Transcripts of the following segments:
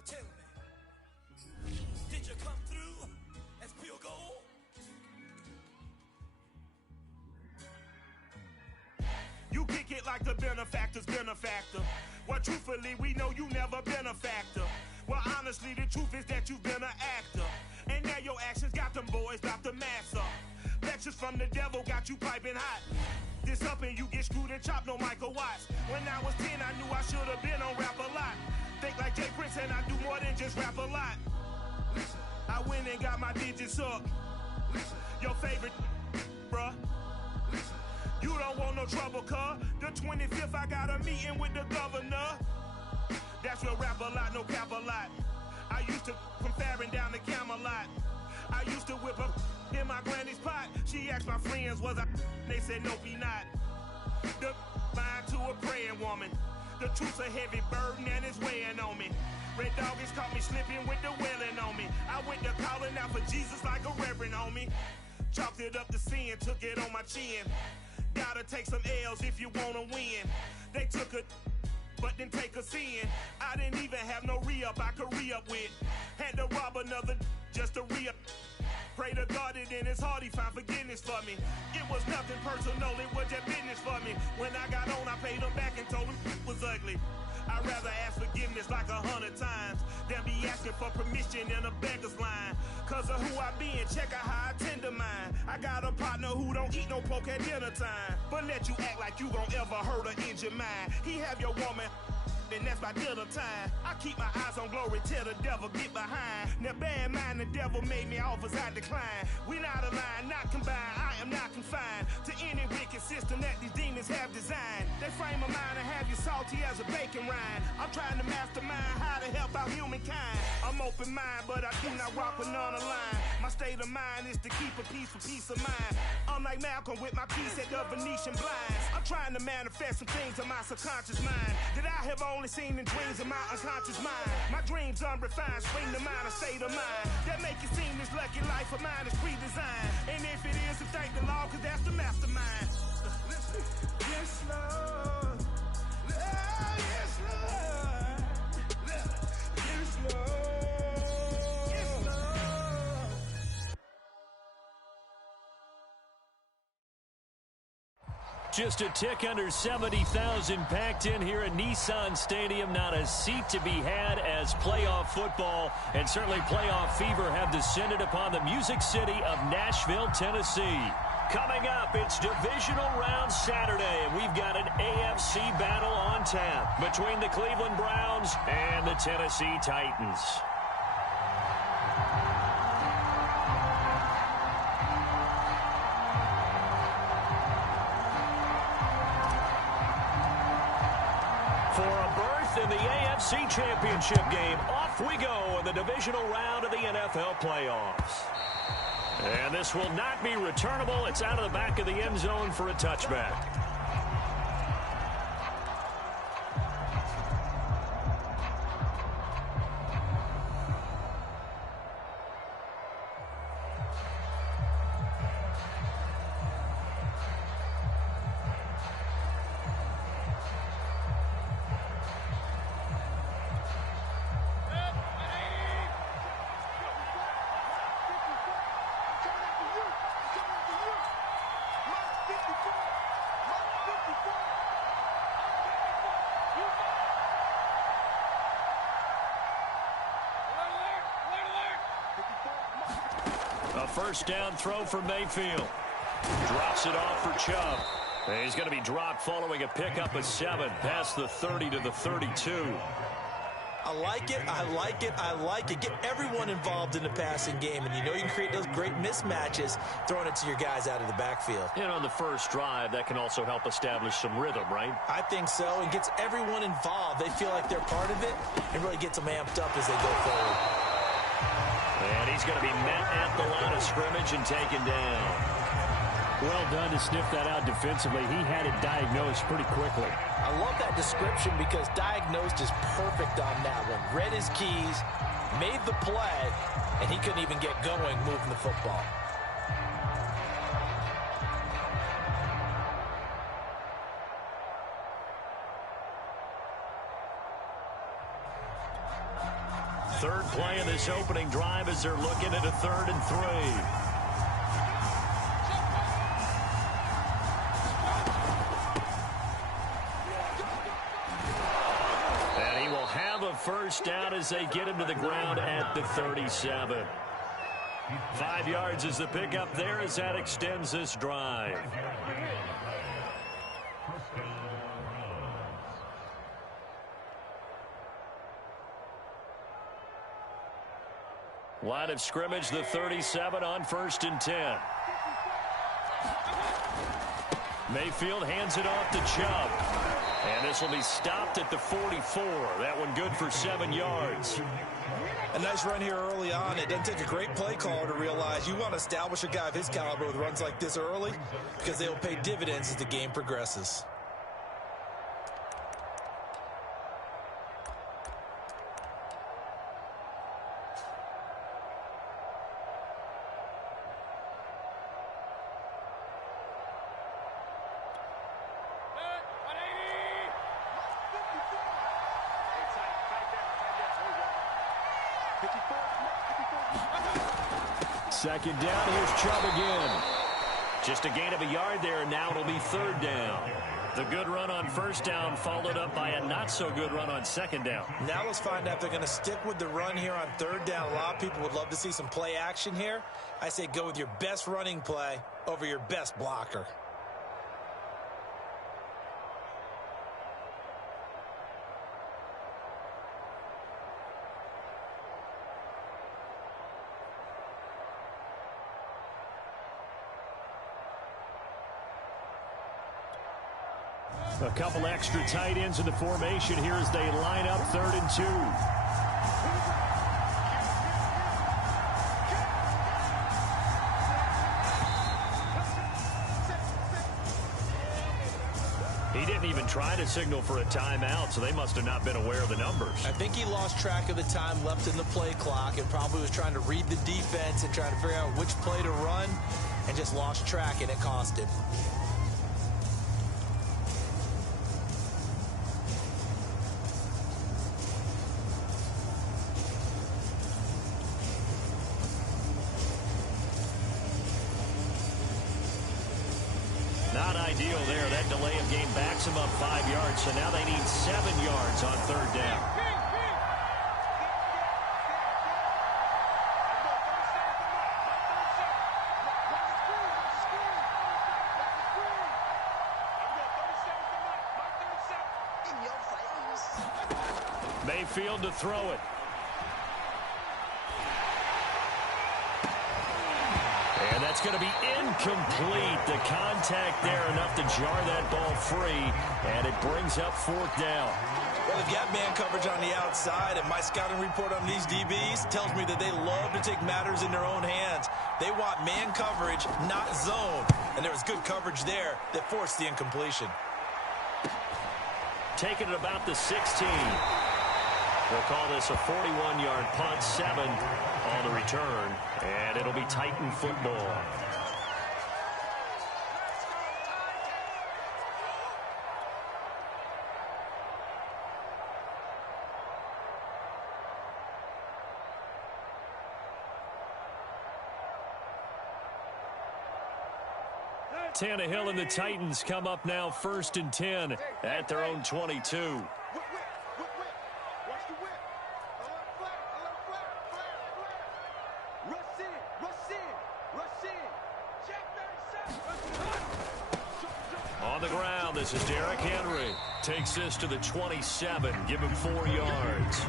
Mama, tell me, did you come through as pure gold? You kick it like the benefactor's benefactor. Well, truthfully, we know you never been a factor. Well, honestly, the truth is that you've been an actor. And now your actions got them boys about to mass up. Lectures from the devil got you piping hot. This up and you get screwed and chopped, no Michael Watts. When I was 10, I knew I should have been on Rap a Lot. Think like Jay Prince and I do more than just rap a lot. I went and got my digits up. Your favorite, bruh. You don't want no trouble, cuz. The 25th, I got a meeting with the governor. That's real rap a lot, no cap a lot. I used to from Farron down to Camelot. I used to whip up in my granny's pot. She asked my friends, was I? They said, no, be not. The mind to a praying woman. The truth's a heavy burden and it's weighing on me. Red Doggies caught me slipping with the wailing on me. I went to calling out for Jesus like a reverend on me. Chalked it up to sin, took it on my chin. Gotta take some L's if you wanna win. They took a but didn't take a sin. I didn't even have no re-up I could re-up with. Had to rob another just to re-up. Pray to God that in his heart he found forgiveness for me. It was nothing personal, it was just business for me. When I got on, I paid him back and told him it was ugly. I'd rather ask forgiveness like 100 times than be asking for permission in a beggar's line. Cause of who I be and check out how I tend to mine. I got a partner who don't eat no pork at dinner time, but let you act like you gon' ever hurt or injure mine. He have your woman, and that's by dinner time. I keep my eyes on glory till the devil get behind. Now bear in mind the devil made me offers I decline. We not aligned, not combined, I am not confined to any wicked system that these demons have designed. They frame a mind and have you salty as a bacon rind. I'm trying to mastermind how to help out humankind. I'm open mind, but I do not rock with none aligned. My state of mind is to keep a peace for peace of mind. Unlike Malcolm with my piece at the Venetian blinds. I'm trying to manifest some things in my subconscious mind that I have only seen in dreams in my unconscious mind. My dreams unrefined, spring to mind, a state of mind that make it seem this lucky life of mine is pre-designed. And if it is, then thank the Lord, cause that's the mastermind. Yes, Lord. Yes, Lord. Yes, Lord. Just a tick under 70,000 packed in here at Nissan Stadium. Not a seat to be had as playoff football and certainly playoff fever have descended upon the Music City of Nashville, Tennessee. Coming up, it's Divisional Round Saturday, and we've got an AFC battle on tap between the Cleveland Browns and the Tennessee Titans. For a berth in the AFC Championship game, off we go in the divisional round of the NFL playoffs. And this will not be returnable. It's out of the back of the end zone for a touchback. A first down throw for Mayfield. Drops it off for Chubb. And he's going to be dropped following a pickup of 7 past the 30 to the 32. I like it, I like it, I like it. Get everyone involved in the passing game, and you know you can create those great mismatches throwing it to your guys out of the backfield. And on the first drive, that can also help establish some rhythm, right? I think so, and gets everyone involved. They feel like they're part of it, and really gets them amped up as they go forward. And he's going to be met at the line of scrimmage and taken down. Well done to sniff that out defensively. He had it diagnosed pretty quickly. I love that description because diagnosed is perfect on that one. Read his keys, made the play, and he couldn't even get going moving the football. third play of this opening drive as they're looking at a 3rd and 3. And he will have a first down as they get him to the ground at the 37. 5 yards is the pickup there as that extends this drive. Line of scrimmage, the 37 on 1st and 10. Mayfield hands it off to Chubb. And this will be stopped at the 44. That one good for 7 yards. A nice run here early on. It doesn't take a great play caller to realize you want to establish a guy of his caliber with runs like this early because they will pay dividends as the game progresses. Second down, here's Chubb again. Just a gain of a yard there, and now it'll be 3rd down. The good run on 1st down followed up by a not-so-good run on 2nd down. Now let's find out if they're going to stick with the run here on 3rd down. A lot of people would love to see some play action here. I say go with your best running play over your best blocker. A couple extra tight ends in the formation here as they line up 3rd and 2. He didn't even try to signal for a timeout, so they must have not been aware of the numbers. I think he lost track of the time left in the play clock and probably was trying to read the defense and trying to figure out which play to run and just lost track, and it cost him. Not ideal there. That delay of game backs them up 5 yards, so now they need 7 yards on 3rd down. Mayfield to throw it. And that's going to be incomplete. The contact there enough to jar that ball free, and it brings up 4th down. Well, they've got man coverage on the outside, and my scouting report on these DBs tells me that they love to take matters in their own hands. They want man coverage, not zone. And there was good coverage there that forced the incompletion. Taking it about the 16. We'll call this a 41-yard punt, 7 on the return, and it'll be Titan football. Tannehill and the Titans come up now 1st and 10 at their own 22. On the ground, this is Derrick Henry. Takes this to the 27. Give him 4 yards.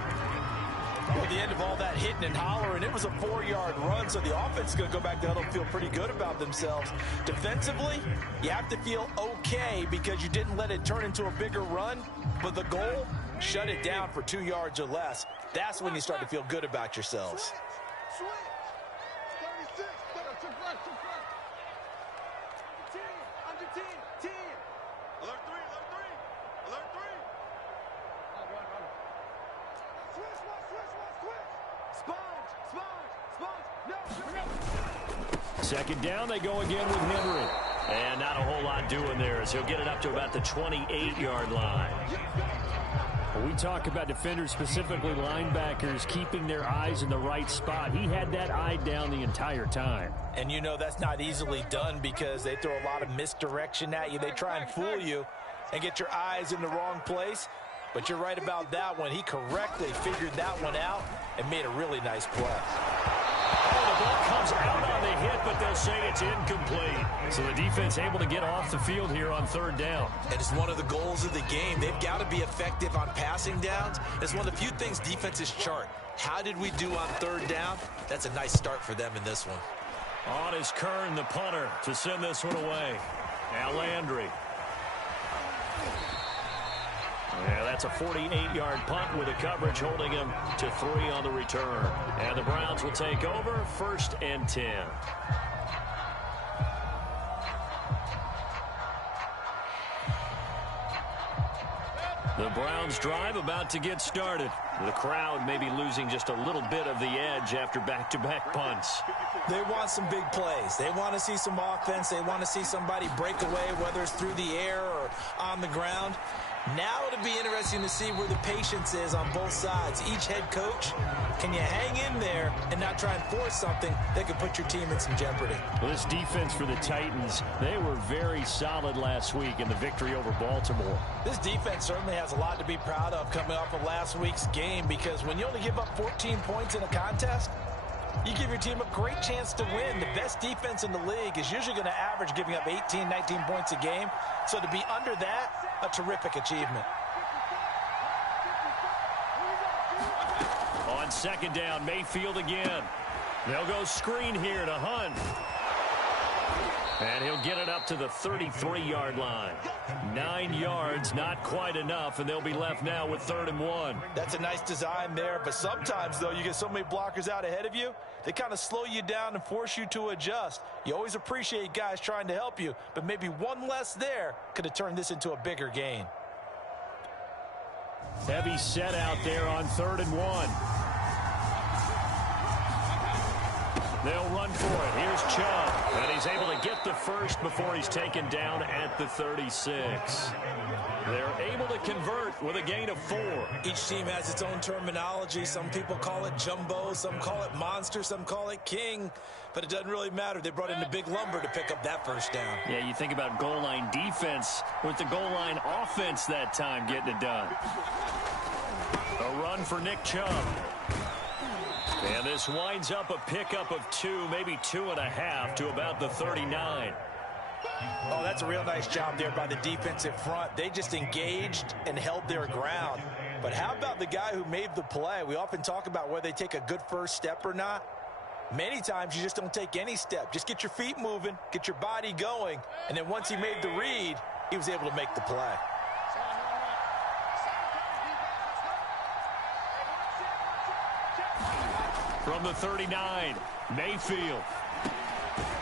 Well, at the end of all that hitting and hollering, it was a 4-yard run, so the offense is going to go back to huddle and feel pretty good about themselves. Defensively, you have to feel okay because you didn't let it turn into a bigger run, but the goal, shut it down for 2 yards or less. That's when you start to feel good about yourselves. Second down, they go again with Henry. And not a whole lot doing there as he'll get it up to about the 28-yard line. We talk about defenders, specifically linebackers, keeping their eyes in the right spot. He had that eye down the entire time. And you know that's not easily done because they throw a lot of misdirection at you. They try and fool you and get your eyes in the wrong place. But you're right about that one. He correctly figured that one out and made a really nice play. Oh, the ball comes out on the hit, but they'll say it's incomplete. So the defense able to get off the field here on third down. And it's one of the goals of the game. They've got to be effective on passing downs. It's one of the few things defenses chart. How did we do on third down? That's a nice start for them in this one. On is Kern, the punter, to send this one away. Now Landry. Yeah, that's a 48-yard punt with a coverage holding him to 3 on the return. And the Browns will take over 1st and 10. The Browns drive about to get started. The crowd may be losing just a little bit of the edge after back-to-back punts. They want some big plays. They want to see some offense. They want to see somebody break away, whether it's through the air or on the ground. Now it'll be interesting to see where the patience is on both sides. Each head coach, can you hang in there and not try and force something that could put your team in some jeopardy? Well, this defense for the Titans, they were very solid last week in the victory over Baltimore. This defense certainly has a lot to be proud of coming off of last week's game, because when you only give up 14 points in a contest, you give your team a great chance to win. The best defense in the league is usually going to average giving up 18, 19 points a game. So to be under that, a terrific achievement. On second down, Mayfield again. They'll go screen here to Hunt. And he'll get it up to the 33-yard line. 9 yards, not quite enough, and they'll be left now with 3rd and 1. That's a nice design there, but sometimes, though, you get so many blockers out ahead of you, they kind of slow you down and force you to adjust. You always appreciate guys trying to help you, but maybe one less there could have turned this into a bigger gain. Heavy set out there on 3rd and 1. They'll run for it. Here's Chubb. And he's able to get the first before he's taken down at the 36. They're able to convert with a gain of 4. Each team has its own terminology. Some people call it jumbo, some call it monster, some call it king. But it doesn't really matter. They brought in a big lumber to pick up that first down. Yeah, you think about goal line defense with the goal line offense that time getting it done. A run for Nick Chubb. And this winds up a pickup of 2, maybe 2.5 to about the 39. Oh, that's a real nice job there by the defensive front. They just engaged and held their ground. But how about the guy who made the play? We often talk about whether they take a good first step or not. Many times you just don't take any step. Just get your feet moving, get your body going, and then once he made the read, he was able to make the play. From the 39, Mayfield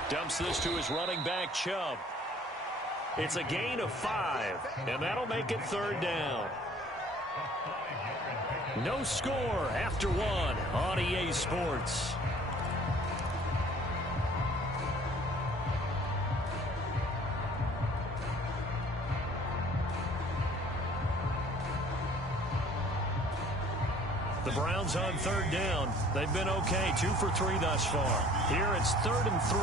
dumps this to his running back, Chubb. It's a gain of 5, and that'll make it 3rd down. No score after 1 on EA Sports. The Browns on 3rd down. They've been okay, 2 for 3 thus far. Here it's 3rd and 3.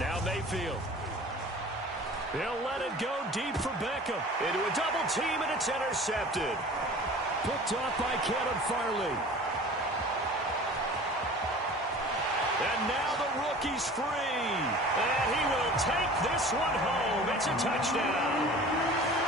Now Mayfield. He'll let it go deep for Beckham. Into a double team, and it's intercepted. Picked off by Kevin Farley. And now the rookie's free. And he will take this one home. It's a touchdown.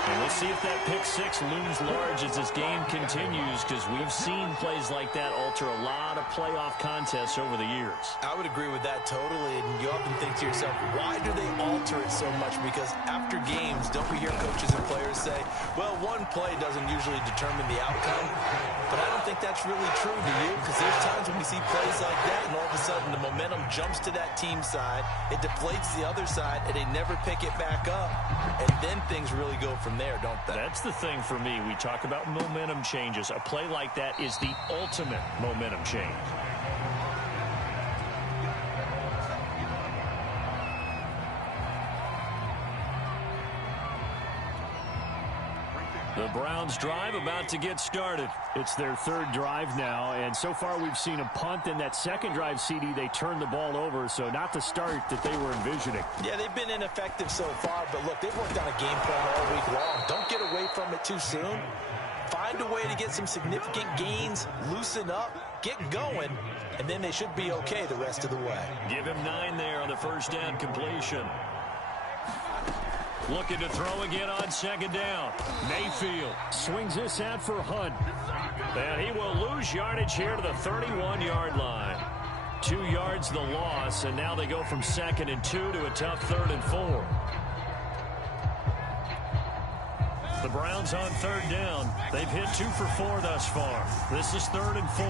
And we'll see if that pick 6 looms large as this game continues, because we've seen plays like that alter a lot of playoff contests over the years. I would agree with that totally. And you often think to yourself, why do they alter it so much? Because after games, don't we hear coaches and players say, well, one play doesn't usually determine the outcome. But I don't think that's really true, do you? Because there's times when we see plays like that, and all of a sudden the momentum jumps to that team side. It deflates the other side, and they never pick it back up. And then things really go from from there, don't they? That's the thing for me. We talk about momentum changes. A play like that is the ultimate momentum change. The Browns drive about to get started. It's their third drive now, and so far we've seen a punt. In that second drive, CD, they turned the ball over, so not the start that they were envisioning. Yeah, they've been ineffective so far, but look, they've worked on a game plan all week long. Don't get away from it too soon. Find a way to get some significant gains, loosen up, get going, and then they should be okay the rest of the way. Give him 9 there on the first down completion. Looking to throw again on second down. Mayfield swings this out for Hunt. And he will lose yardage here to the 31-yard line. 2 yards the loss, and now they go from 2nd and 2 to a tough 3rd and 4. The Browns on 3rd down. They've hit 2 for 4 thus far. This is 3rd and 4.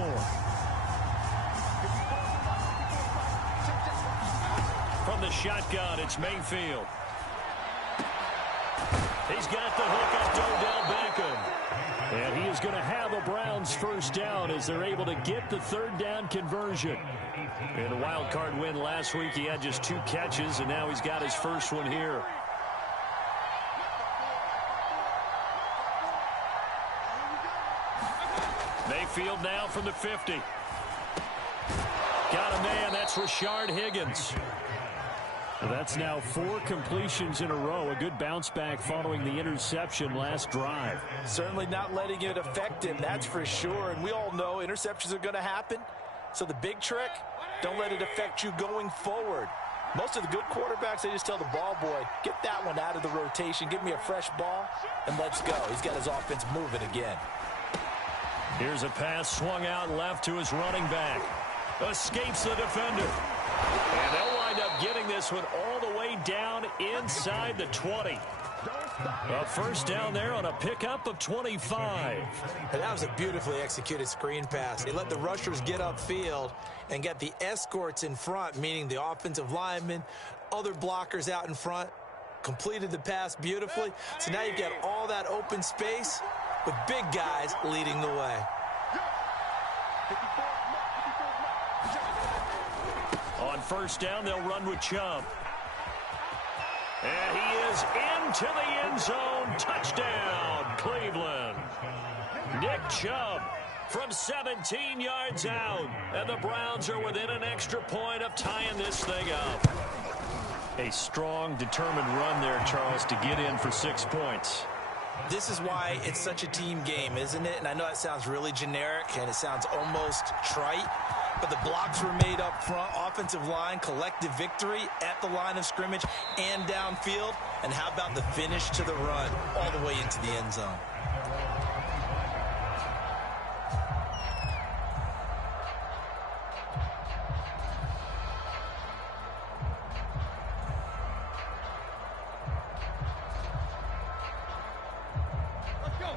From the shotgun, it's Mayfield. He's got the hook up to Odell Beckham. And he is going to have a Browns first down as they're able to get the 3rd down conversion. In a wild card win last week, he had just 2 catches, and now he's got his first one here. Mayfield now from the 50. Got a man, that's Rashard Higgins. That's now 4 completions in a row. A good bounce back following the interception last drive. Certainly not letting it affect him, that's for sure. And we all know interceptions are going to happen. So the big trick, don't let it affect you going forward. Most of the good quarterbacks, they just tell the ball boy, get that one out of the rotation, give me a fresh ball, and let's go. He's got his offense moving again. Here's a pass swung out left to his running back. Escapes the defender. And they'll wind up getting this one all the way down inside the 20. A first down there on a pickup of 25. And that was a beautifully executed screen pass. They let the rushers get upfield and get the escorts in front, meaning the offensive linemen, other blockers out in front, completed the pass beautifully. So now you've got all that open space with big guys leading the way. On first down, they'll run with Chubb. And he is into the end zone. Touchdown, Cleveland. Nick Chubb from 17 yards out. And the Browns are within an extra point of tying this thing up. A strong, determined run there, Charles, to get in for 6 points. This is why it's such a team game, isn't it? And I know that sounds really generic and it sounds almost trite, but the blocks were made up front, offensive line, collective victory at the line of scrimmage and downfield. And how about the finish to the run all the way into the end zone?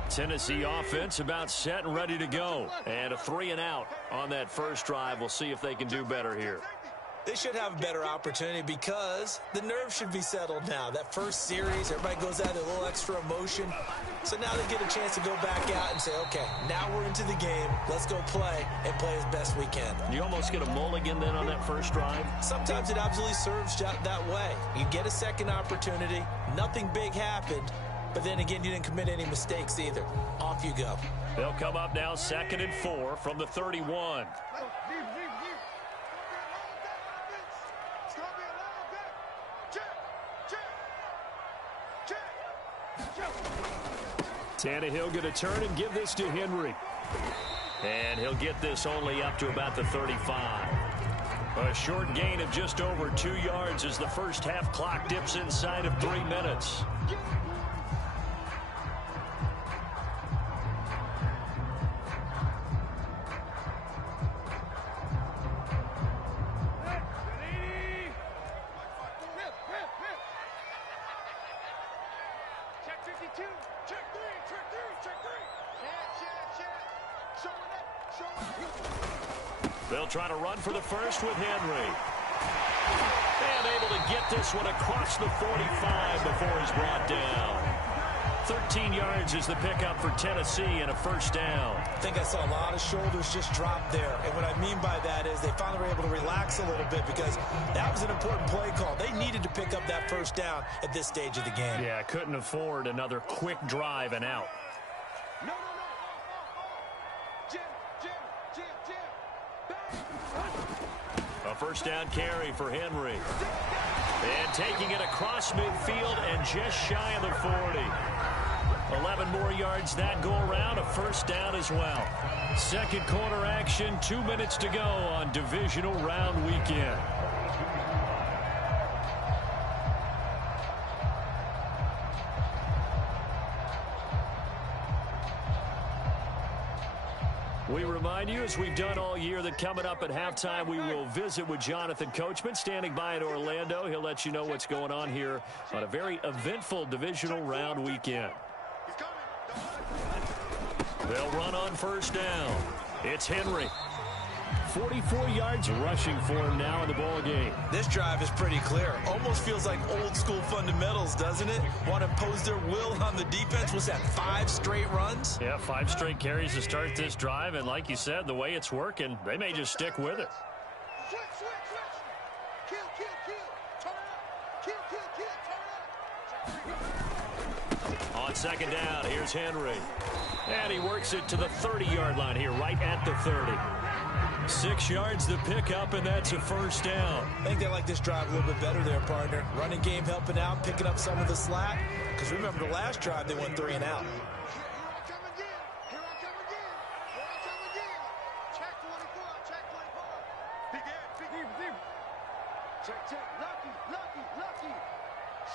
Tennessee offense about set and ready to go. And a 3 and out on that first drive. We'll see if they can do better here. They should have a better opportunity because the nerves should be settled now. That first series, everybody goes out with a little extra emotion. So now they get a chance to go back out and say, okay, now we're into the game. Let's go play and play as best we can. You almost get a mulligan then on that first drive? Sometimes it absolutely serves that way. You get a second opportunity. Nothing big happened. But then again, you didn't commit any mistakes either. Off you go. They'll come up now 2nd and 4 from the 31. Tannehill going to turn and give this to Henry. And he'll get this only up to about the 35. A short gain of just over 2 yards as the first half clock dips inside of 3 minutes. They'll try to run for the first with Henry. And able to get this one across the 45 before he's brought down. 13 yards is the pickup for Tennessee and a first down. I think I saw a lot of shoulders just drop there. And what I mean by that is they finally were able to relax a little bit because that was an important play call. They needed to pick up that first down at this stage of the game. Yeah, couldn't afford another quick drive and out. No. Jim. A first down carry for Henry. And taking it across midfield and just shy of the 40. 11 more yards that go around, a first down as well. Second quarter action, 2 minutes to go on divisional round weekend. We remind you, as we've done all year, that coming up at halftime, we will visit with Jonathan Coachman, standing by in Orlando. He'll let you know what's going on here on a very eventful divisional round weekend. They'll run on first down. It's Henry. 44 yards rushing for him now in the ball game. This drive is pretty clear. Almost feels like old school fundamentals, doesn't it? Want to impose their will on the defense. Was that 5 straight runs? Yeah, 5 straight carries to start this drive. And like you said, the way it's working, they may just stick with it. Switch. Kill. Turn up. On second down, here's Henry. And he works it to the 30-yard line here, right at the 30. 6 yards to pick up, and that's a first down. I think they like this drive a little bit better there, partner. Running game helping out, picking up some of the slack. Because remember, the last drive, they went 3 and out. Here I come again. Check 24. Big Ed. Check. Lucky.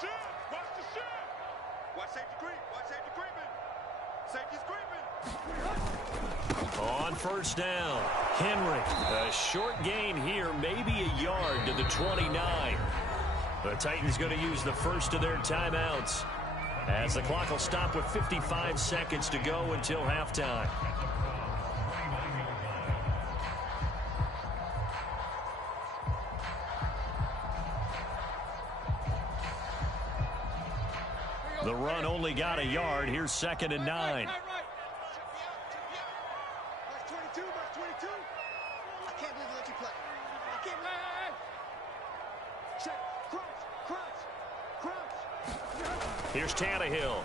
Shit. Watch the shit. Watch safety creeping. Safety's creeping. On first down, Henry. A short gain here, maybe a yard to the 29. The Titans going to use the first of their timeouts, as the clock will stop with 55 seconds to go until halftime. The run only got a yard. Here's second and 9. Mark 22. I can't believe they let you play. I can't believe. Check. Crunch. Here's Tannehill.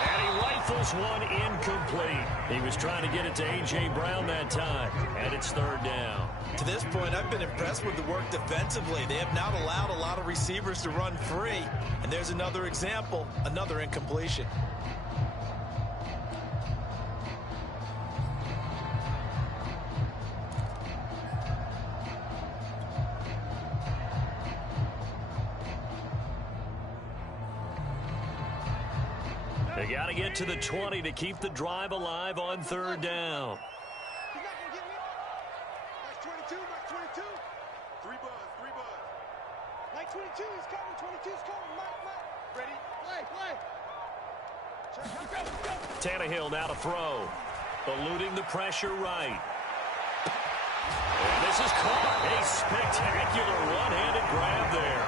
And he rifles one incomplete. He was trying to get it to A.J. Brown that time. And it's third down. To this point, I've been impressed with the work defensively. They have not allowed a lot of receivers to run free. And there's another example, another incompletion. They got to get to the 20 to keep the drive alive on third down. He's not going to get me. Mark 22. 3 buzz. Mike 22, he's coming. 22's coming. Mike. Ready? Play. Check. Go. Tannehill now to throw. Eluding the pressure right. And this is caught. A spectacular one-handed grab there.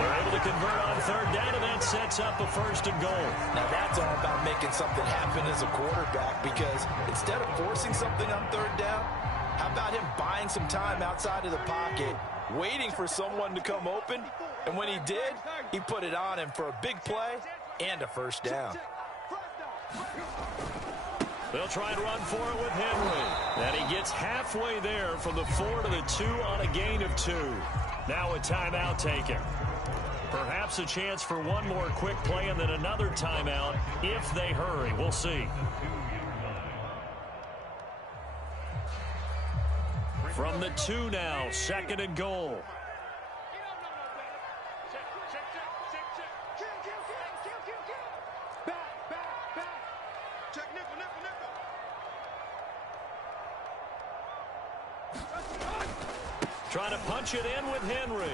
They're able to convert on third down, and that sets up a first and goal. Now that's all about making something happen as a quarterback, because instead of forcing something on third down, how about him buying some time outside of the pocket, waiting for someone to come open, and when he did, he put it on him for a big play and a first down. They'll try and run for it with Henry. And he gets halfway there from the 4 to the 2 on a gain of 2. Now a timeout taken. Perhaps a chance for one more quick play and then another timeout if they hurry. We'll see. From the 2 now, second and goal. Check nickel. Trying to punch it in with Henry.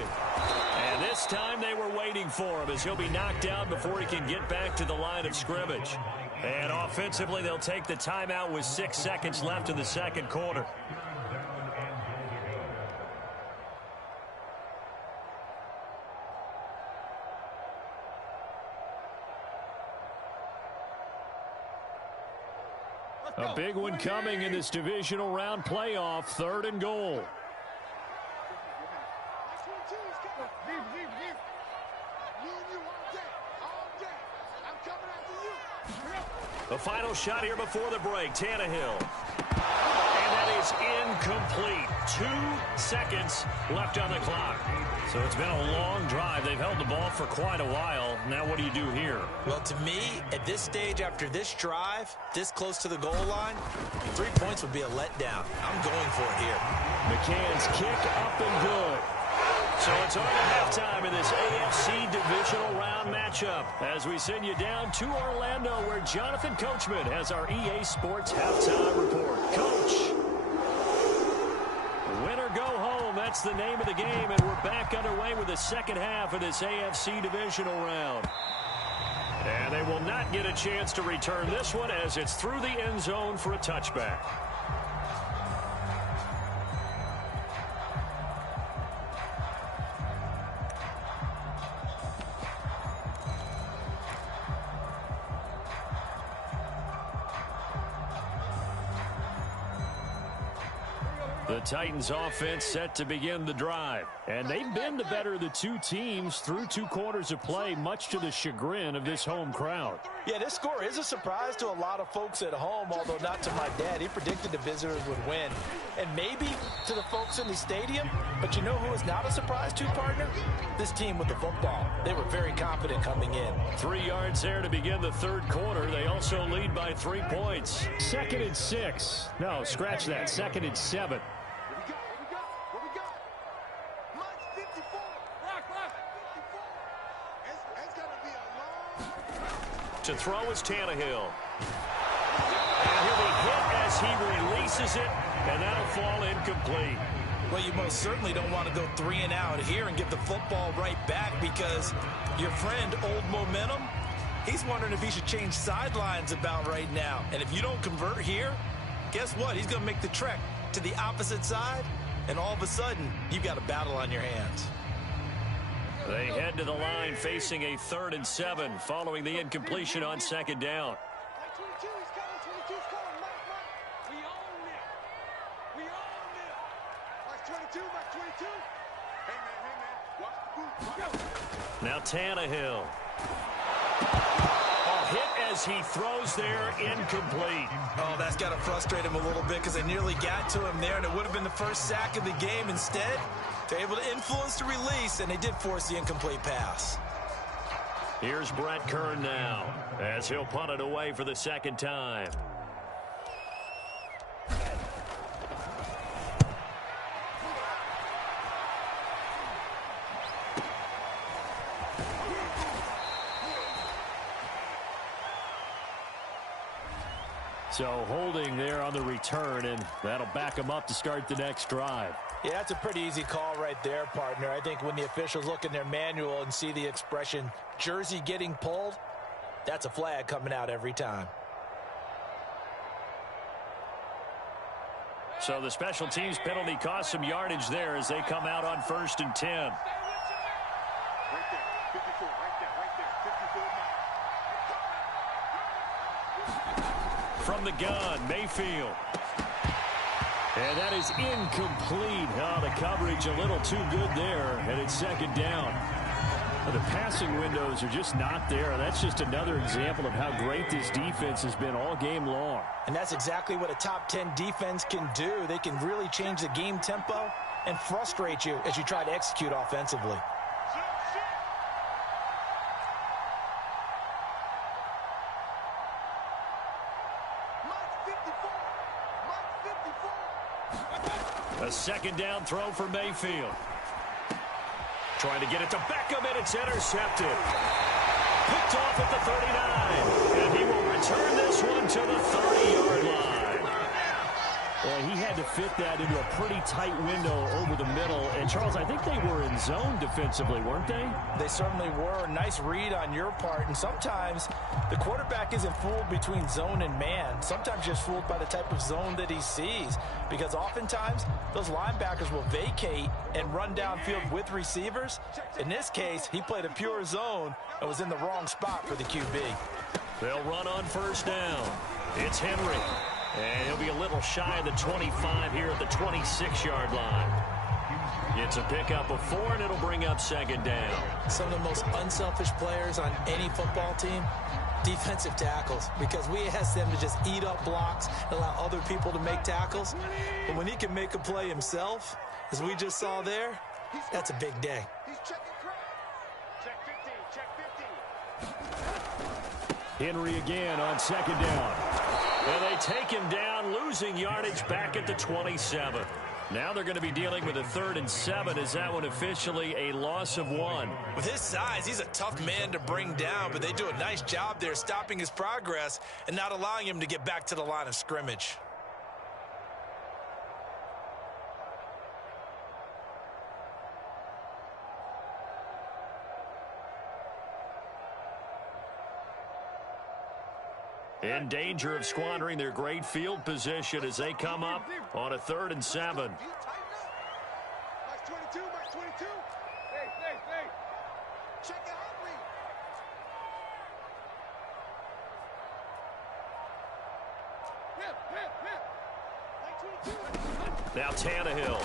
And this time they were waiting for him as he'll be knocked down before he can get back to the line of scrimmage. And offensively, they'll take the timeout with 6 seconds left in the second quarter. A big one coming in this divisional round playoff, 3rd and goal. The final shot here before the break, Tannehill. And that is incomplete. 2 seconds left on the clock. So it's been a long drive. They've held the ball for quite a while. Now what do you do here? Well, to me, at this stage, after this drive, this close to the goal line, 3 points would be a letdown. I'm going for it here. McCann's kick up and good. So it's on to halftime in this AFC divisional round matchup as we send you down to Orlando where Jonathan Coachman has our EA Sports halftime report. Coach, win or go home, that's the name of the game, and we're back underway with the second half of this AFC divisional round. And they will not get a chance to return this one as it's through the end zone for a touchback. The Titans offense set to begin the drive. And they've been the better of the two teams through 2 quarters of play, much to the chagrin of this home crowd. Yeah, this score is a surprise to a lot of folks at home, although not to my dad. He predicted the visitors would win. And maybe to the folks in the stadium. But you know who is not a surprise to, partner? This team with the football. They were very confident coming in. 3 yards there to begin the 3rd quarter. They also lead by 3 points. 2nd and 6. No, scratch that. 2nd and 7. To throw is Tannehill. And he'll be hit as he releases it, and that'll fall incomplete. Well, you most certainly don't want to go 3 and out here and get the football right back because your friend, Old Momentum, he's wondering if he should change sidelines about right now. And if you don't convert here, guess what? He's going to make the trek to the opposite side, and all of a sudden, you've got a battle on your hands. They head to the line facing a 3rd and 7 following the incompletion on 2nd down. Now Tannehill. Hit as he throws there, incomplete. Oh, that's got to frustrate him a little bit because they nearly got to him there, and it would have been the first sack of the game. Instead, they're able to influence the release, and they did force the incomplete pass. Here's Brett Kern now as he'll punt it away for the 2nd time. So holding there on the return, and that'll back him up to start the next drive. Yeah, that's a pretty easy call right there, partner. I think when the officials look in their manual and see the expression jersey getting pulled, that's a flag coming out every time. So the special teams penalty cost some yardage there as they come out on 1st and 10. Right there, 54, right there, 54 now. From the gun, Mayfield. And that is incomplete. Oh, the coverage a little too good there, and it's 2nd down. The passing windows are just not there. That's just another example of how great this defense has been all game long. And that's exactly what a top 10 defense can do. They can really change the game tempo and frustrate you as you try to execute offensively. A 2nd down throw for Mayfield. Trying to get it to Beckham, and it's intercepted. Picked off at the 39. And he will return this one to the 30-yard line. Well, he had to fit that into a pretty tight window over the middle. And, Charles, I think they were in zone defensively, weren't they? They certainly were. Nice read on your part. And sometimes the quarterback isn't fooled between zone and man. Sometimes just fooled by the type of zone that he sees. Because oftentimes, those linebackers will vacate and run downfield with receivers. In this case, he played a pure zone and was in the wrong spot for the QB. They'll run on 1st down. It's Henry. And he'll be a little shy of the 25 here at the 26-yard line. It's a pickup of 4, and it'll bring up second down. Some of the most unselfish players on any football team, defensive tackles, because we ask them to just eat up blocks and allow other people to make tackles. But when he can make a play himself, as we just saw there, that's a big day. He's checking crowd. Check 15, check 15. Henry again on second down. And they take him down, losing yardage back at the 27. Now they're going to be dealing with a 3rd and 7. Is that one officially a loss of 1? With his size, he's a tough man to bring down, but they do a nice job there stopping his progress and not allowing him to get back to the line of scrimmage. In danger of squandering their great field position as they come up on a 3rd and 7. Max 22, Max 22. Hey. Check it out, Lee. Max 22. Now Tannehill.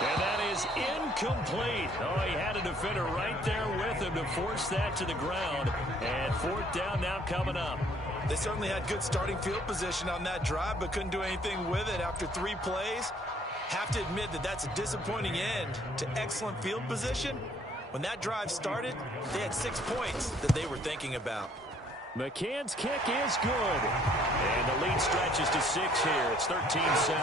And that is incomplete. Oh, he had a defender right there with him to force that to the ground. And 4th down now coming up. They certainly had good starting field position on that drive, but couldn't do anything with it after 3 plays. Have to admit that that's a disappointing end to excellent field position. When that drive started, they had 6 points that they were thinking about. McCann's kick is good. And the lead stretches to 6 here. It's 13-7.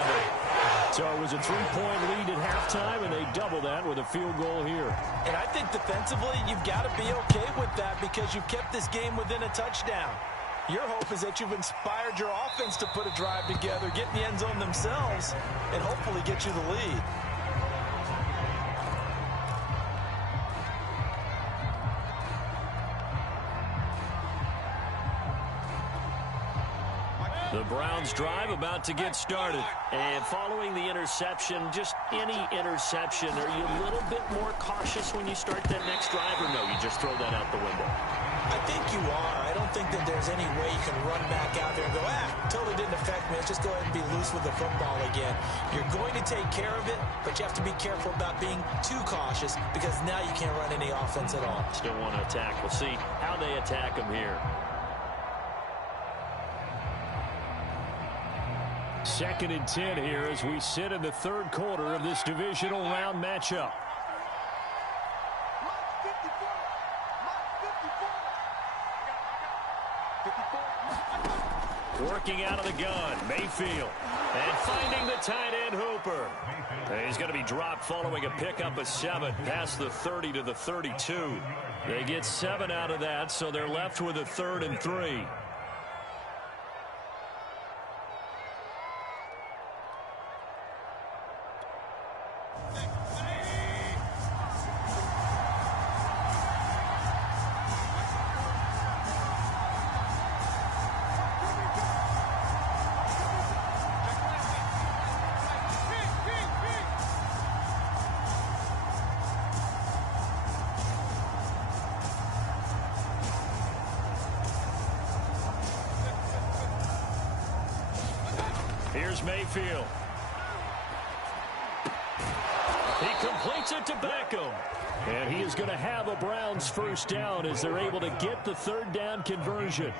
So it was a 3-point lead at halftime, and they double that with a field goal here. And I think defensively, you've got to be okay with that because you've kept this game within a touchdown. Your hope is that you've inspired your offense to put a drive together, get in the end zone themselves, and hopefully get you the lead. The Browns drive about to get started. And following the interception, just any interception, are you a little bit more cautious when you start that next drive, or no, you just throw that out the window? I think you are. I don't think that there's any way you can run back out there and go, totally didn't affect me. Let's just go ahead and be loose with the football again. You're going to take care of it, but you have to be careful about being too cautious because now you can't run any offense at all. Still want to attack. We'll see how they attack them here. 2nd and 10 here as we sit in the 3rd quarter of this divisional round matchup. Working out of the gun, Mayfield. And finding the tight end, Hooper. And he's going to be dropped following a pickup of 7 past the 30 to the 32. They get 7 out of that, so they're left with a 3rd and 3. Here's Mayfield. He completes it to Beckham. And he is going to have a Browns 1st down as they're able to get the 3rd down conversion.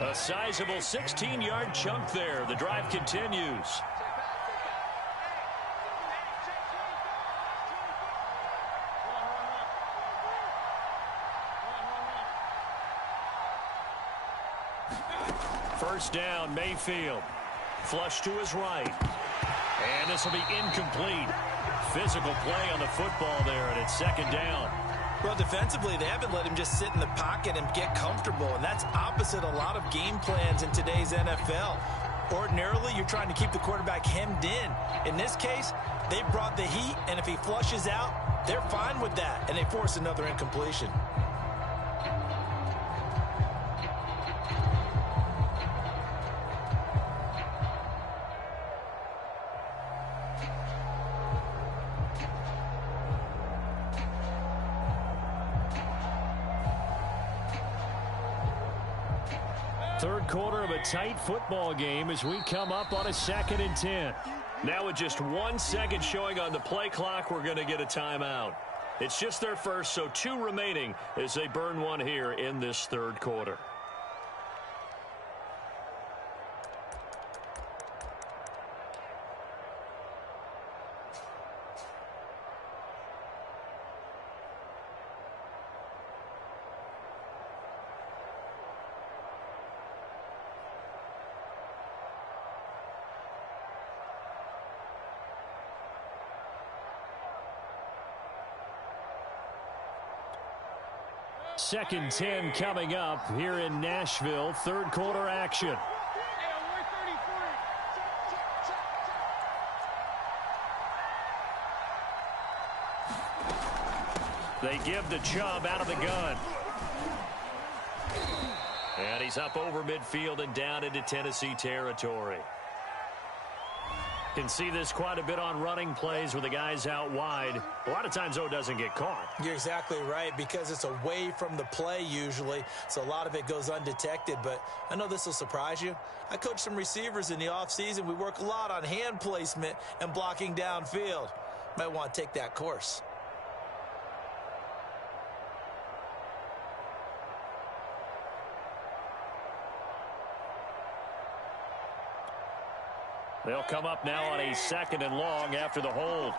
A sizable 16-yard chunk there. The drive continues. First down, Mayfield. Flush to his right. And this will be incomplete. Physical play on the football there, and it's 2nd down. Well, defensively, they haven't let him just sit in the pocket and get comfortable, and that's opposite a lot of game plans in today's NFL. Ordinarily, you're trying to keep the quarterback hemmed in. In this case, they brought the heat, and if he flushes out, they're fine with that, and they force another incompletion. Third quarter of a tight football game as we come up on a 2nd and 10. Now with just 1 second showing on the play clock, we're going to get a timeout. It's just their first, so 2 remaining as they burn one here in this third quarter. Second 10 coming up here in Nashville. Third quarter action. They give to Chubb out of the gun. And he's up over midfield and down into Tennessee territory. Can see this quite a bit on running plays with the guys out wide. A lot of times, though, it doesn't get caught. You're exactly right, because it's away from the play usually, so a lot of it goes undetected. But I know this will surprise you. I coach some receivers in the offseason. We work a lot on hand placement and blocking downfield. Might want to take that course. They'll come up now on a 2nd and long after the hold.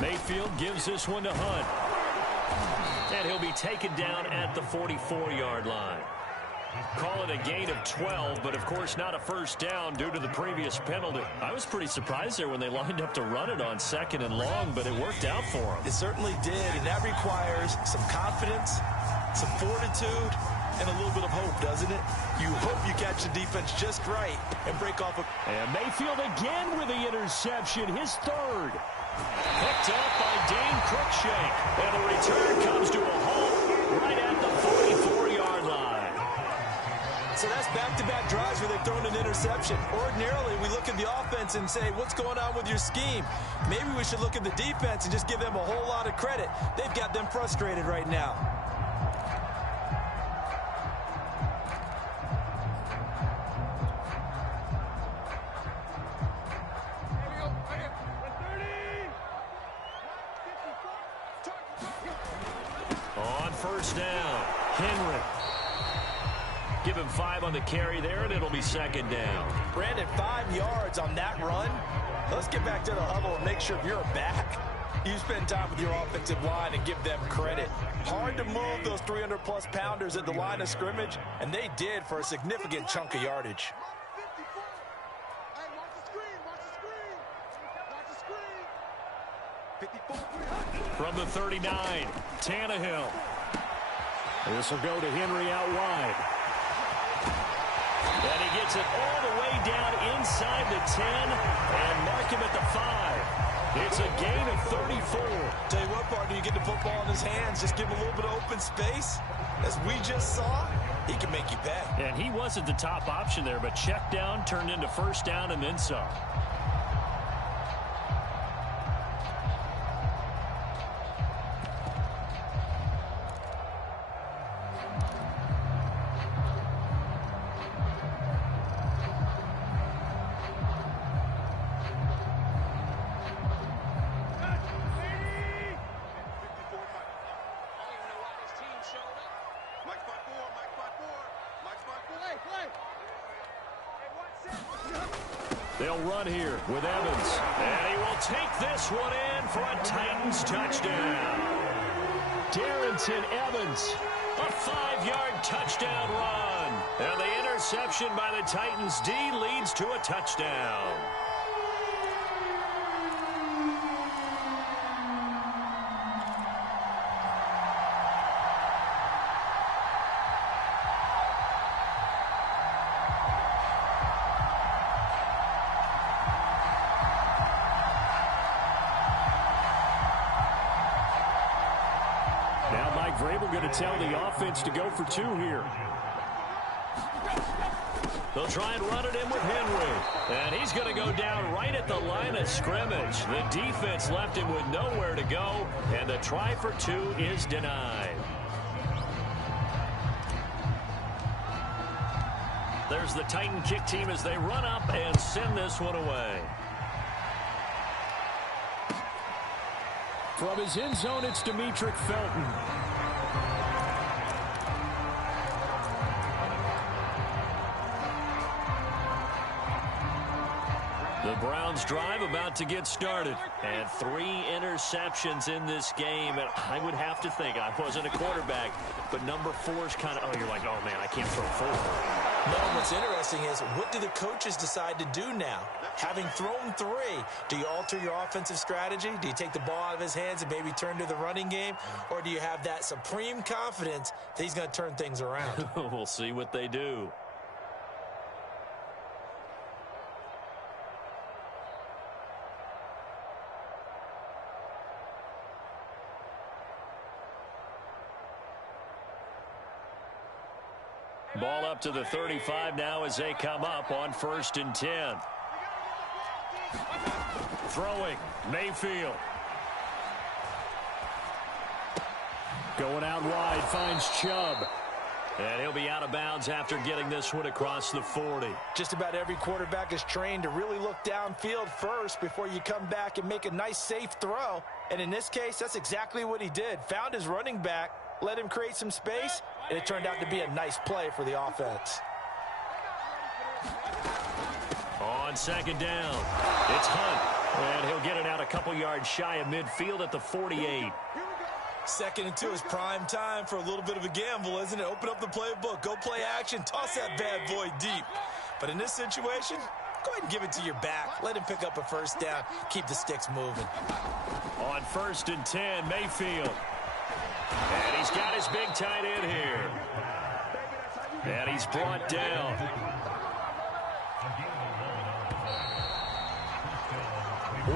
Mayfield gives this one to Hunt. And he'll be taken down at the 44-yard line. Call it a gain of 12, but of course not a first down due to the previous penalty. I was pretty surprised there when they lined up to run it on 2nd and long, but it worked out for them. It certainly did, and that requires some confidence, some fortitude, and a little bit of hope, doesn't it? You hope you catch the defense just right and break off a... And Mayfield again with the interception, his third. Picked up by Dane Cruikshank. And the return comes to a halt right at the 44-yard line. So that's back-to-back drives where they've thrown an interception. Ordinarily, we look at the offense and say, what's going on with your scheme? Maybe we should look at the defense and just give them a whole lot of credit. They've got them frustrated right now. First down, Henry. Give him 5 on the carry there, and it'll be 2nd down. Brandon, 5 yards on that run. Let's get back to the huddle and make sure if you're a back, you spend time with your offensive line and give them credit. Hard to move those 300-plus pounders at the line of scrimmage, and they did for a significant chunk of yardage. From the 39, Tannehill. This will go to Henry out wide. And he gets it all the way down inside the 10 and mark him at the 5. It's a gain of 34. Tell you what, partner, you get the football in his hands, just give him a little bit of open space. As we just saw, he can make you pay. And he wasn't the top option there, but check down turned into first down and then some. They'll run here with Evans. And he will take this one in for a Titans touchdown. Darrington Evans, a 5-yard touchdown run. And the interception by the Titans D leads to a touchdown. Vrabel going to tell the offense to go for 2 here. They'll try and run it in with Henry. And he's going to go down right at the line of scrimmage. The defense left him with nowhere to go, and the try for 2 is denied. There's the Titan kick team as they run up and send this one away. From his end zone, it's Demetric Felton. The Browns drive about to get started. And 3 interceptions in this game. And I would have to think, I wasn't a quarterback, but number 4 is kind of, oh, you're like, oh, man, I can't throw 4. No, what's interesting is, what do the coaches decide to do now? Having thrown 3, do you alter your offensive strategy? Do you take the ball out of his hands and maybe turn to the running game? Or do you have that supreme confidence that he's going to turn things around? We'll see what they do. Ball up to the 35 now as they come up on 1st and 10. Throwing, Mayfield. Going out wide, finds Chubb. And he'll be out of bounds after getting this one across the 40. Just about every quarterback is trained to really look downfield first before you come back and make a nice, safe throw. And in this case, that's exactly what he did. Found his running back, let him create some space, and it turned out to be a nice play for the offense. On 2nd down, it's Hunt, and he'll get it out a couple yards shy of midfield at the 48. 2nd and 2 is prime time for a little bit of a gamble, isn't it? Open up the playbook, go play action, toss that bad boy deep. But in this situation, go ahead and give it to your back. Let him pick up a 1st down, keep the sticks moving. On 1st and 10, Mayfield. And he's got his big tight end here. And he's brought down.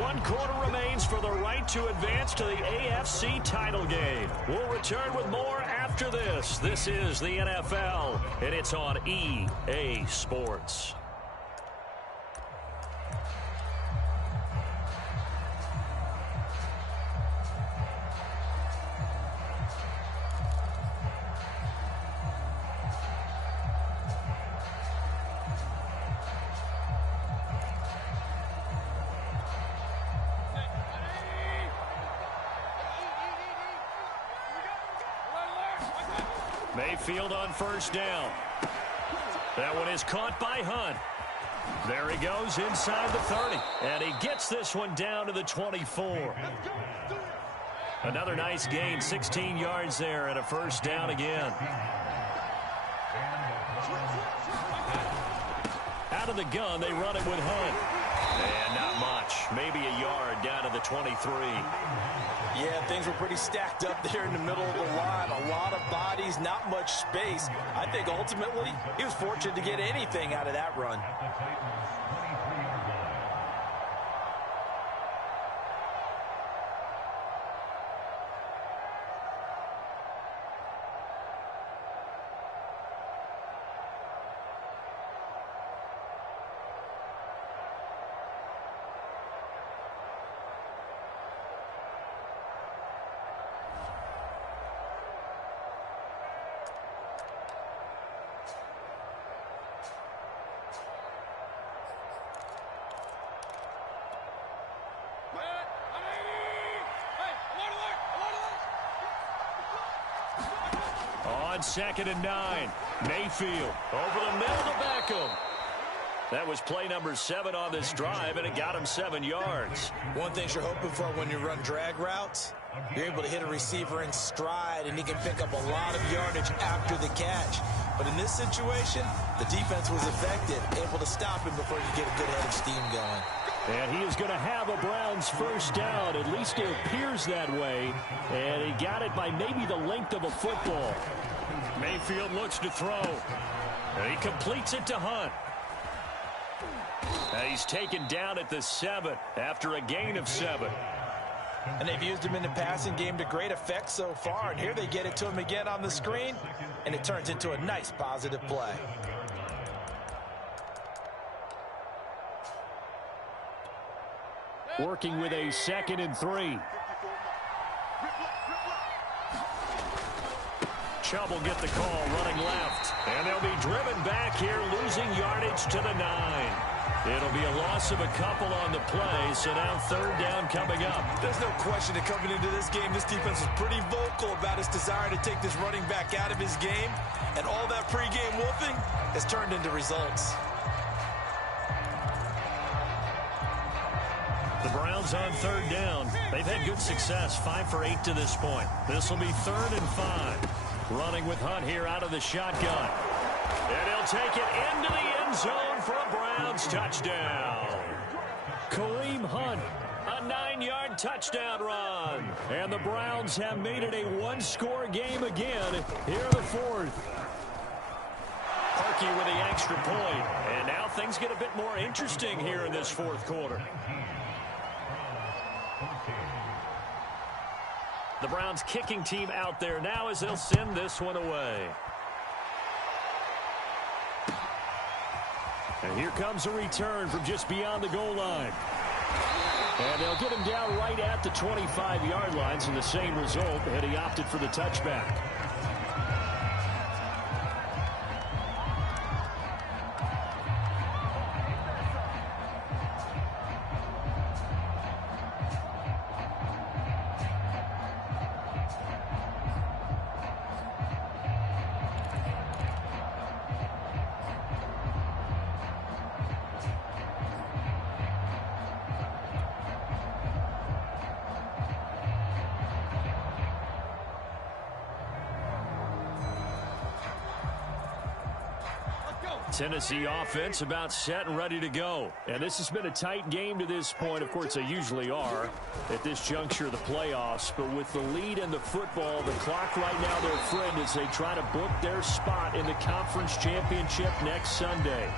One quarter remains for the right to advance to the AFC title game. We'll return with more after this. This is the NFL, and it's on EA Sports. Mayfield on 1st down. That one is caught by Hunt. There he goes inside the 30. And he gets this one down to the 24. Another nice gain, 16 yards there and a 1st down again. Out of the gun, they run it with Hunt. And not much, maybe a yard down to the 23. Yeah, things were pretty stacked up there in the middle of the line. A lot of bodies, not much space. I think ultimately he was fortunate to get anything out of that run. On 2nd and 9, Mayfield over the middle to Beckham. That was play number 7 on this drive, and it got him 7 yards. One thing you're hoping for when you run drag routes, you're able to hit a receiver in stride, and he can pick up a lot of yardage after the catch. But in this situation, the defense was effective, able to stop him before you get a good head of steam going. And he is going to have a Browns 1st down. At least it appears that way. And he got it by maybe the length of a football. Mayfield looks to throw. And he completes it to Hunt. And he's taken down at the 7 after a gain of 7. And they've used him in the passing game to great effect so far. And here they get it to him again on the screen. And it turns into a nice positive play. Working with a 2nd and 3. Chubb will get the call running left. And they'll be driven back here, losing yardage to the 9. It'll be a loss of a couple on the play, so now 3rd down coming up. There's no question that coming into this game, this defense was pretty vocal about its desire to take this running back out of his game, and all that pregame wolfing has turned into results. The Browns on 3rd down. They've had good success, 5 for 8 to this point. This will be 3rd and 5. Running with Hunt here out of the shotgun. And he'll take it into the end zone for a Browns touchdown. Kareem Hunt, a 9-yard touchdown run. And the Browns have made it a one-score game again here in the 4th. Parkey with the extra point. And now things get a bit more interesting here in this 4th quarter. The Browns kicking team out there now as they'll send this one away. And here comes a return from just beyond the goal line. And they'll get him down right at the 25-yard line, so the same result, and he opted for the touchback. Tennessee offense about set and ready to go. And this has been a tight game to this point. Of course, they usually are at this juncture of the playoffs. But with the lead in the football, the clock right now, their friend, as they try to book their spot in the conference championship next Sunday.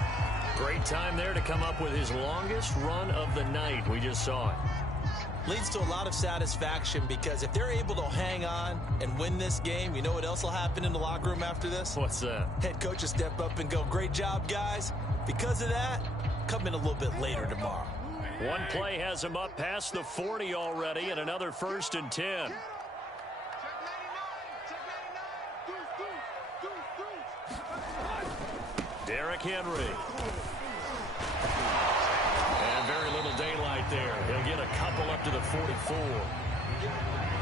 Great time there to come up with his longest run of the night. We just saw it. Leads to a lot of satisfaction because if they're able to hang on and win this game, you know what else will happen in the locker room after this? What's that? Head coach will step up and go, great job, guys. Because of that, come in a little bit later tomorrow. One play has him up past the 40 already, and another 1st and 10. Derrick Henry. Very little daylight there. He'll get a couple up to the 44.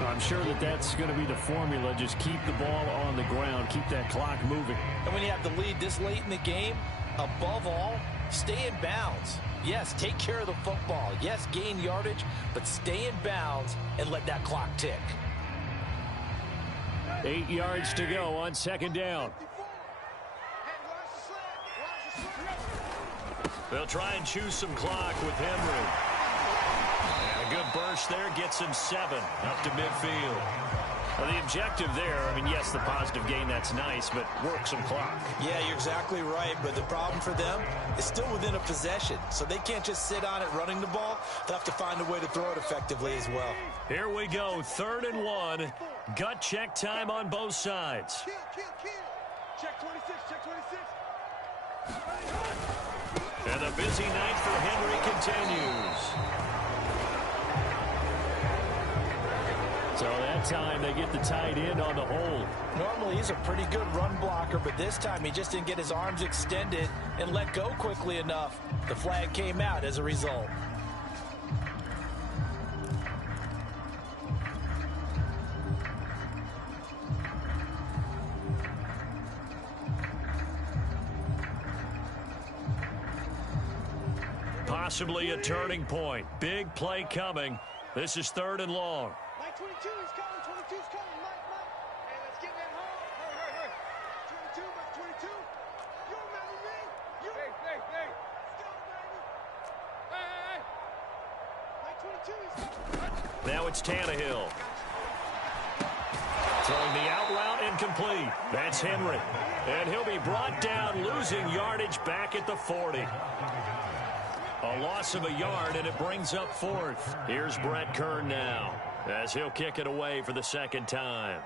I'm sure that that's going to be the formula. Just keep the ball on the ground. Keep that clock moving. And when you have the lead this late in the game, above all, stay in bounds. Yes, take care of the football. Yes, gain yardage, but stay in bounds and let that clock tick. 8 yards to go on 2nd down. They'll try and choose some clock with Henry. And a good burst there gets him 7 up to midfield. Well, the objective there, I mean, yes, the positive gain, that's nice, but work some clock. Yeah, you're exactly right, but the problem for them is still within a possession, so they can't just sit on it running the ball. They'll have to find a way to throw it effectively as well. Here we go, 3rd and 1. Gut check time on both sides. Check 26, check 26. And the busy night for Henry continues. So that time they get the tight end on the hold. Normally he's a pretty good run blocker, but this time he just didn't get his arms extended and let go quickly enough. The flag came out as a result. Possibly a turning point. Big play coming. This is 3rd and long. Mike 22 is coming. 22's coming. Mike. Hey, let's get that home. Hurry. 22, Mike 22. You remember me? You. Hey. Let's go, baby. Hey. Mike 22 is coming. Now it's Tannehill. Throwing the out route incomplete. That's Henry. And he'll be brought down, losing yardage back at the 40. A loss of a yard, and it brings up 4th. Here's Brett Kern now, as he'll kick it away for the 2nd time.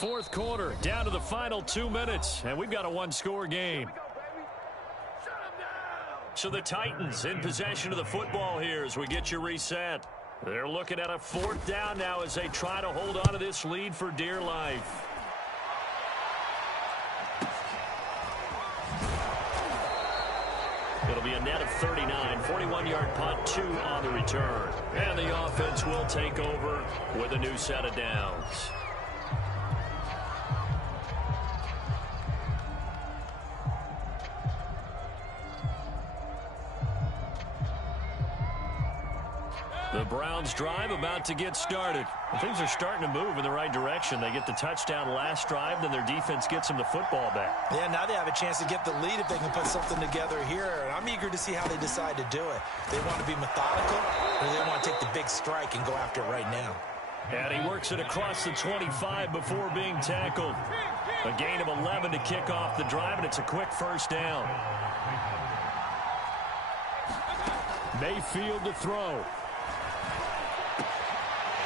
Fourth quarter, down to the final 2 minutes, and we've got a one-score game. So the Titans in possession of the football here as we get you reset. They're looking at a fourth down now as they try to hold on to this lead for dear life. It'll be a net of 39, 41-yard punt, 2 on the return. And the offense will take over with a new set of downs. The Browns drive about to get started. Things are starting to move in the right direction. They get the touchdown last drive, then their defense gets them the football back. Yeah, now they have a chance to get the lead if they can put something together here. And I'm eager to see how they decide to do it. They want to be methodical, or they want to take the big strike and go after it right now. And he works it across the 25 before being tackled. A gain of 11 to kick off the drive, and it's a quick first down. Mayfield to throw.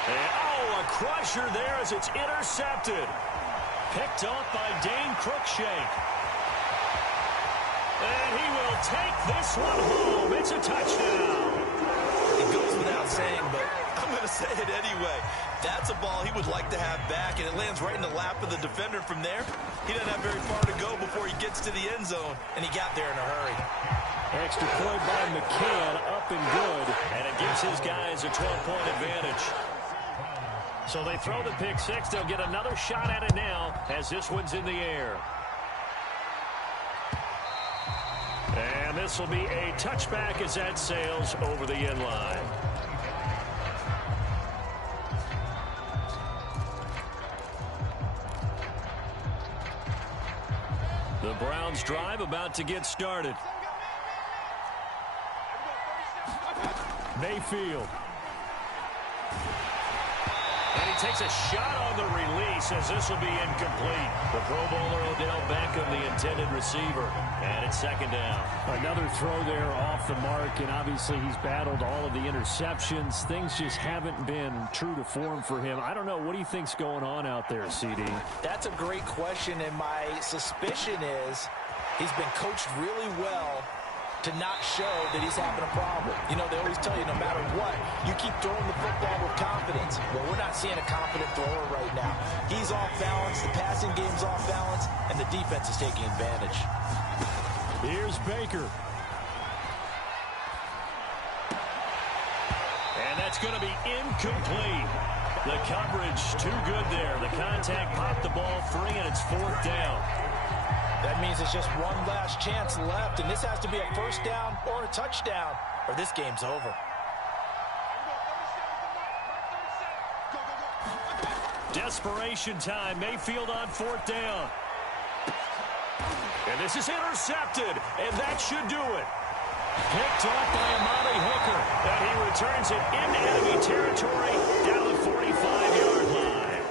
And, a crusher there as it's intercepted. Picked off by Dane Cruikshank. And he will take this one home. It's a touchdown. It goes without saying, but I'm going to say it anyway. That's a ball he would like to have back, and it lands right in the lap of the defender from there. He doesn't have very far to go before he gets to the end zone, and he got there in a hurry. Extra point by McCann, up and good. And it gives his guys a 12-point advantage. So they throw the pick six. They'll get another shot at it now as this one's in the air. And this will be a touchback as that sails over the end line. The Browns drive about to get started. Mayfield. And he takes a shot on the release as this will be incomplete. The Pro Bowler Odell Beckham, the intended receiver. And it's second down. Another throw there off the mark, and obviously he's battled all of the interceptions. Things just haven't been true to form for him. I don't know. What do you think's going on out there, CD? That's a great question, and my suspicion is he's been coached really well to not show that he's having a problem. You know, they always tell you no matter what, you keep throwing the football with confidence. Well, we're not seeing a confident thrower right now. He's off balance, the passing game's off balance, and the defense is taking advantage. Here's Baker. And that's going to be incomplete. The coverage too good there. The contact popped the ball free, and it's fourth down. That means it's just one last chance left, and this has to be a first down or a touchdown, or this game's over. Desperation time. Mayfield on fourth down. And this is intercepted, and that should do it. Picked off by Amari Hooker, and he returns it into enemy territory down the 45-yard line.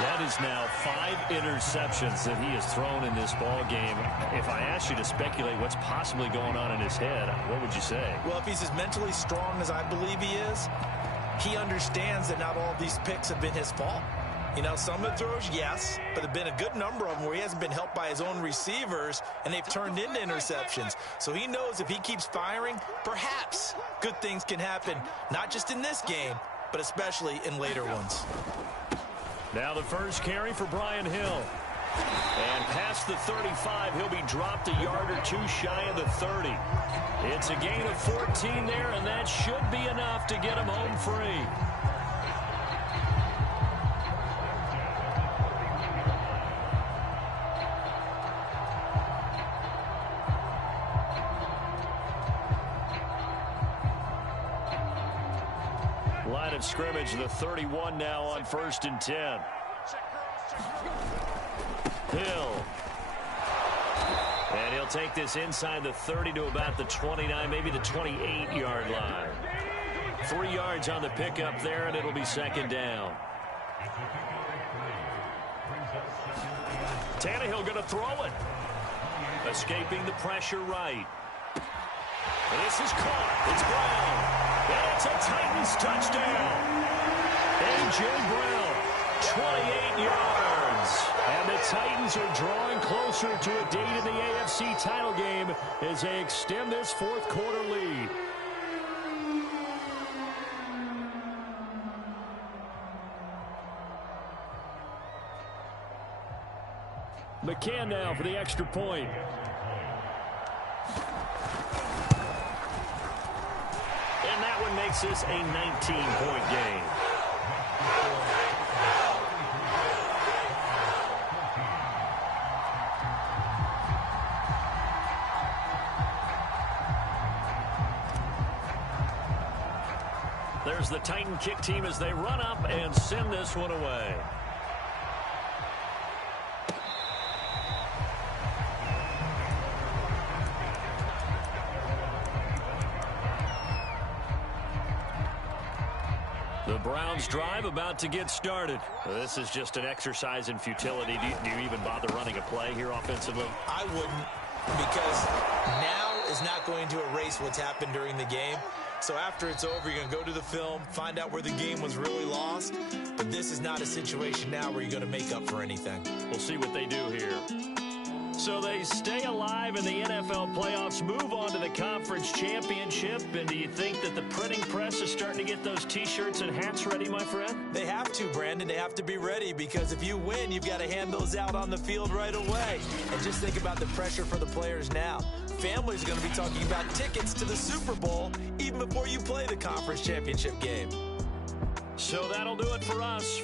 That is now 5 interceptions that he has thrown in this ball game. If I asked you to speculate what's possibly going on in his head, what would you say? Well, if he's as mentally strong as I believe he is, he understands that not all of these picks have been his fault. You know, some of the throws, yes, but there have been a good number of them where he hasn't been helped by his own receivers, and they've turned into interceptions. So he knows if he keeps firing, perhaps good things can happen, not just in this game, but especially in later ones. Now the first carry for Brian Hill. And past the 35, he'll be dropped a yard or two shy of the 30. It's a gain of 14 there, and that should be enough to get him home free. Line of scrimmage, the 31 now on 1st and 10. Hill. And he'll take this inside the 30 to about the 29, maybe the 28-yard line. 3 yards on the pickup there, and it'll be second down. Tannehill going to throw it. Escaping the pressure right. And this is caught. It's Brown. And it's a Titans touchdown. A.J. Brown, 28 yards. is. And the Titans are drawing closer to a date in the AFC title game as they extend this fourth quarter lead. McCann now for the extra point. And that one makes this a 19-point game. There's the Titan kick team as they run up and send this one away. The Browns drive about to get started. This is just an exercise in futility. Do you even bother running a play here offensively? I wouldn't, because now is not going to erase what's happened during the game. So after it's over, you're going to go to the film, find out where the game was really lost. But this is not a situation now where you're going to make up for anything. We'll see what they do here. So they stay alive in the NFL playoffs, move on to the conference championship. And do you think that the printing press is starting to get those T-shirts and hats ready, my friend? They have to, Brandon. They have to be ready, because if you win, you've got to hand those out on the field right away. And just think about the pressure for the players now. Families are going to be talking about tickets to the Super Bowl even before you play the conference championship game. So that'll do it for us.